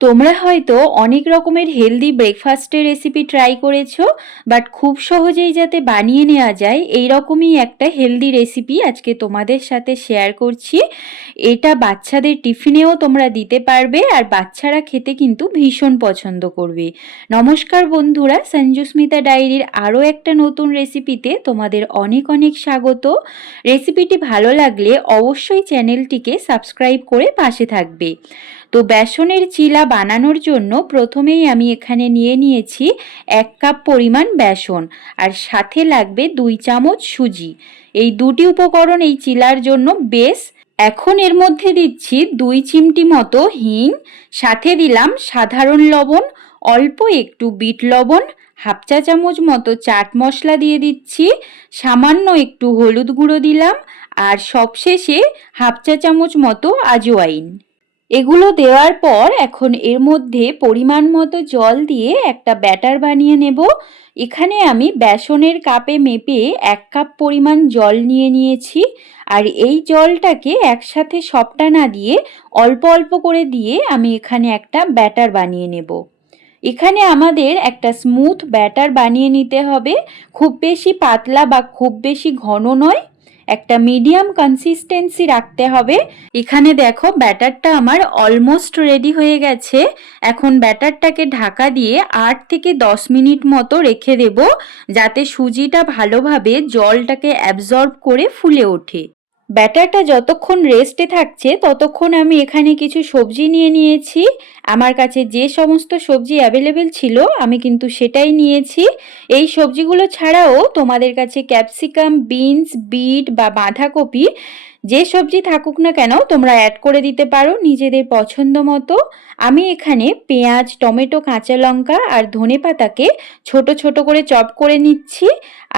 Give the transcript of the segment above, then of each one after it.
তোমরা হয়তো অনেক রকমের হেলদি ব্রেকফাস্টের রেসিপি ট্রাই করেছো, বাট খুব সহজেই যাতে বানিয়ে নেওয়া যায় এই রকমই একটা হেলদি রেসিপি আজকে তোমাদের সাথে শেয়ার করছি। এটা বাচ্চাদের টিফিনেও তোমরা দিতে পারবে আর বাচ্চারা খেতে কিন্তু ভীষণ পছন্দ করবে। নমস্কার বন্ধুরা, সঞ্জুস্মিতা ডায়েরির আরও একটা নতুন রেসিপিতে তোমাদের অনেক অনেক স্বাগত। রেসিপিটি ভালো লাগলে অবশ্যই চ্যানেলটিকে সাবস্ক্রাইব করে পাশে থাকবে। তো বেসনের চিলা বানানোর জন্য প্রথমেই আমি এখানে নিয়ে নিয়েছি 1 কাপ পরিমাণ বেসন, আর সাথে লাগবে 2 চামচ সুজি। এই দুটি উপকরণ এই চিলার জন্য বেশ। এখন এর মধ্যে দিচ্ছি 2 চিমটি মতো হিং, সাথে দিলাম সাধারণ লবণ, অল্প একটু বিট লবণ, হাফ চা চামচ মতো চাট মশলা দিয়ে দিচ্ছি, সামান্য একটু হলুদ গুঁড়ো দিলাম, আর সবশেষে হাফ চা চামচ মতো আজওয়াইন। এগুলো দেওয়ার পর এখন এর মধ্যে পরিমাণ মতো জল দিয়ে একটা ব্যাটার বানিয়ে নেব। এখানে আমি বেসনের কাপে মেপে 1 কাপ পরিমাণ জল নিয়ে নিয়েছি, আর এই জলটাকে একসাথে সবটা না দিয়ে অল্প অল্প করে দিয়ে আমি এখানে একটা ব্যাটার বানিয়ে নেব। এখানে আমাদের একটা স্মুথ ব্যাটার বানিয়ে নিতে হবে, খুব বেশি পাতলা বা খুব বেশি ঘন নয়, একটা মিডিয়াম কনসিস্টেন্সি রাখতে হবে। এখানে দেখো ব্যাটারটা আমার অলমোস্ট রেডি হয়ে গেছে। এখন ব্যাটারটাকে ঢাকা দিয়ে 8 থেকে 10 মিনিট মতো রেখে দেব, যাতে সুজিটা ভালোভাবে জলটাকে অ্যাবজর্ব করে ফুলে ওঠে। ব্যাটারটা যতক্ষণ রেস্টে থাকছে ততক্ষণ আমি এখানে কিছু সবজি নিয়ে নিয়েছি। আমার কাছে যে সমস্ত সবজি অ্যাভেলেবেল ছিল আমি কিন্তু সেটাই নিয়েছি। এই সবজিগুলো ছাড়াও তোমাদের কাছে ক্যাপসিকাম, বিনস, বিট বা বাঁধাকপি যে সবজি থাকুক না কেন তোমরা অ্যাড করে দিতে পারো নিজেদের পছন্দ মতো। আমি এখানে পেঁয়াজ, টমেটো, কাঁচা লঙ্কা আর ধনেপাতাকে ছোট ছোট করে চপ করে নিচ্ছি,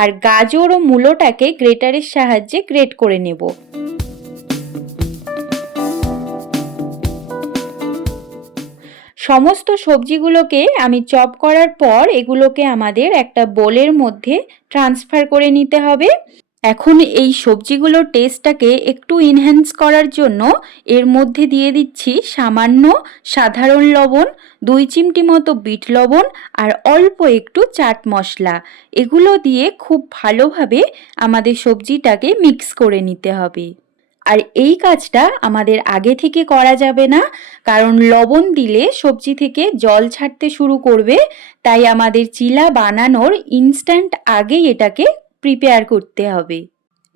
আর গাজর ও মূলোটাকে গ্রেটারের সাহায্যে গ্রেট করে নেব। সমস্ত সবজিগুলোকে আমি চপ করার পর এগুলোকে আমাদের একটা বোলের মধ্যে ট্রান্সফার করে নিতে হবে। এখন এই সবজিগুলোর টেস্টটাকে একটু এনহ্যান্স করার জন্য এর মধ্যে দিয়ে দিচ্ছি সামান্য সাধারণ লবণ, 2 চিমটি মতো বিট লবণ, আর অল্প একটু চাট মশলা। এগুলো দিয়ে খুব ভালোভাবে আমাদের সবজিটাকে মিক্স করে নিতে হবে। আর এই কাজটা আমাদের আগে থেকে করা যাবে না, কারণ লবণ দিলে সবজি থেকে জল ছাড়তে শুরু করবে, তাই আমাদের চিলা বানানোর ইনস্ট্যান্ট আগেই এটাকে প্রিপেয়ার করতে হবে।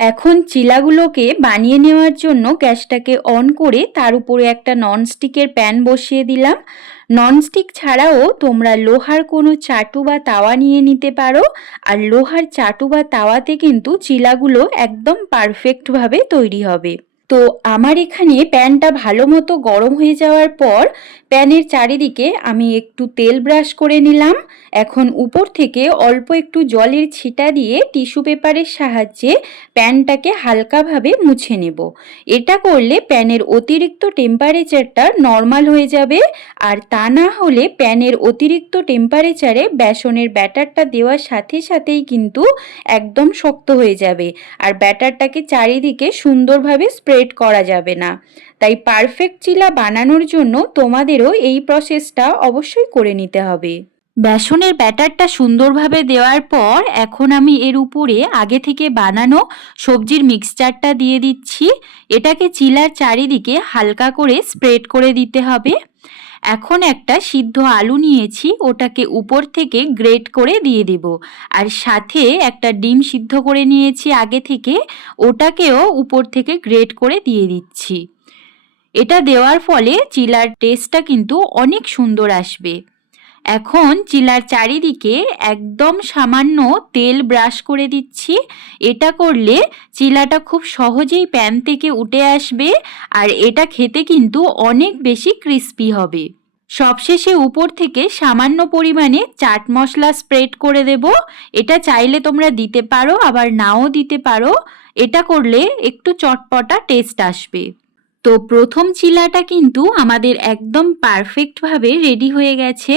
এখন চিলাগুলোকে বানিয়ে নেওয়ার জন্য গ্যাসটাকে অন করে তার উপরে একটা ননস্টিকের প্যান বসিয়ে দিলাম। ননস্টিক ছাড়াও তোমরা লোহার কোনো চাটু বা তাওয়া নিয়ে নিতে পারো, আর লোহার চাটু বা তাওয়াতে কিন্তু চিলাগুলো একদম পারফেক্টভাবে তৈরি হবে। তো আমার এখানে প্যানটা ভালো মতো গরম হয়ে যাওয়ার পর প্যানের চারিদিকে আমি একটু তেল ব্রাশ করে নিলাম। এখন উপর থেকে অল্প একটু জলের ছিটা দিয়ে টিস্যু পেপারের সাহায্যে প্যানটাকে হালকাভাবে মুছে নেব। এটা করলে প্যানের অতিরিক্ত টেম্পারেচারটা নর্মাল হয়ে যাবে, আর তা না হলে প্যানের অতিরিক্ত টেম্পারেচারে বেসনের ব্যাটারটা দেওয়ার সাথে সাথেই কিন্তু একদম শক্ত হয়ে যাবে, আর ব্যাটারটাকে চারিদিকে সুন্দরভাবে স্প্রেড করা যাবে না। তাই পারফেক্ট চিলা বানানোর জন্য তোমাদেরও এই প্রসেসটা অবশ্যই করে নিতে হবে। বেসনের ব্যাটারটা সুন্দরভাবে দেওয়ার পর এখন আমি এর উপরে আগে থেকে বানানো সবজির মিক্সচারটা দিয়ে দিচ্ছি। এটাকে চিলার চারিদিকে হালকা করে স্প্রেড করে দিতে হবে। এখন একটা সিদ্ধ আলু নিয়েছি, ওটাকে উপর থেকে গ্রেট করে দিয়ে দেব, আর সাথে একটা ডিম সিদ্ধ করে নিয়েছি আগে থেকে, ওটাকেও উপর থেকে গ্রেট করে দিয়ে দিচ্ছি। এটা দেওয়ার ফলে চিলার টেস্টটা কিন্তু অনেক সুন্দর আসবে। এখন চিলার চারিদিকে একদম সামান্য তেল ব্রাশ করে দিচ্ছি। এটা করলে চিলাটা খুব সহজেই প্যান থেকে উঠে আসবে, আর এটা খেতে কিন্তু অনেক বেশি ক্রিস্পি হবে। সবশেষে উপর থেকে সামান্য পরিমাণে চাট মশলা স্প্রেড করে দেব। এটা চাইলে তোমরা দিতে পারো, আবার নাও দিতে পারো। এটা করলে একটু চটপটা টেস্ট আসবে। তো প্রথম চিলাটা কিন্তু আমাদের একদম পারফেক্টভাবে রেডি হয়ে গেছে।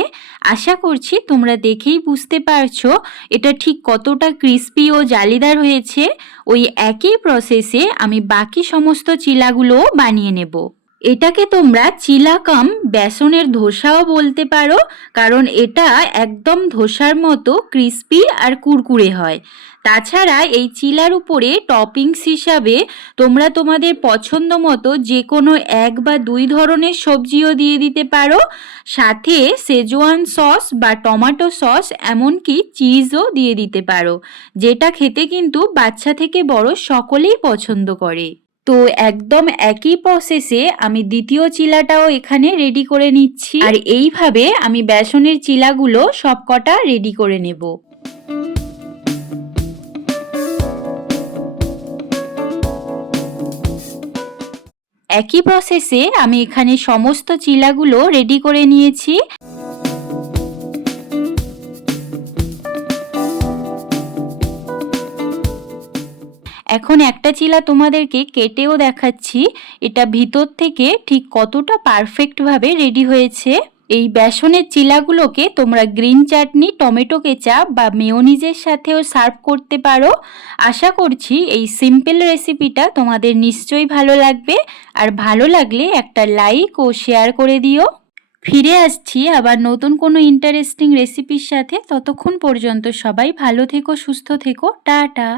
আশা করছি তোমরা দেখেই বুঝতে পারছো এটা ঠিক কতটা ক্রিস্পি ও জালিদার হয়েছে। ওই একই প্রসেসে আমি বাকি সমস্ত চিলাগুলোও বানিয়ে নেব। এটাকে তোমরা চিলা কাম বেসনের ধোসাও বলতে পারো, কারণ এটা একদম ধোসার মতো ক্রিস্পি আর কুরকুরে হয়। তাছাড়া এই চিলার উপরে টপিংস হিসাবে তোমরা তোমাদের পছন্দ মতো যে কোনো 1 বা 2 ধরনের সবজিও দিয়ে দিতে পারো, সাথে সেজওয়ান সস বা টমেটো সস এমনকি চিজও দিয়ে দিতে পারো, যেটা খেতে কিন্তু বাচ্চা থেকে বড় সকলেই পছন্দ করে। তো একদম একই প্রসেসে আমি দ্বিতীয় চিলাটাও এখানে রেডি করে নিচ্ছি, আর এইভাবে আমি বেসনের চিলাগুলো সবকটা রেডি করে নেব। একই প্রসেসে আমি এখানে সমস্ত চিলাগুলো রেডি করে নিয়েছি। এখন একটা চিলা তোমাদেরকে কেটেও দেখাচ্ছি, এটা ভিতর থেকে ঠিক কতটা পারফেক্টভাবে রেডি হয়েছে। এই বেসনের চিলাগুলোকে তোমরা গ্রিন চাটনি, টমেটো কেচাপ বা মেয়োনিজের সাথেও সার্ভ করতে পারো। আশা করছি এই সিম্পল রেসিপিটা তোমাদের নিশ্চয়ই ভালো লাগবে, আর ভালো লাগলে একটা লাইক ও শেয়ার করে দিও। ফিরে আসছি আবার নতুন কোনো ইন্টারেস্টিং রেসিপির সাথে। ততক্ষণ পর্যন্ত সবাই ভালো থেকো, সুস্থ থেকো, টাটা।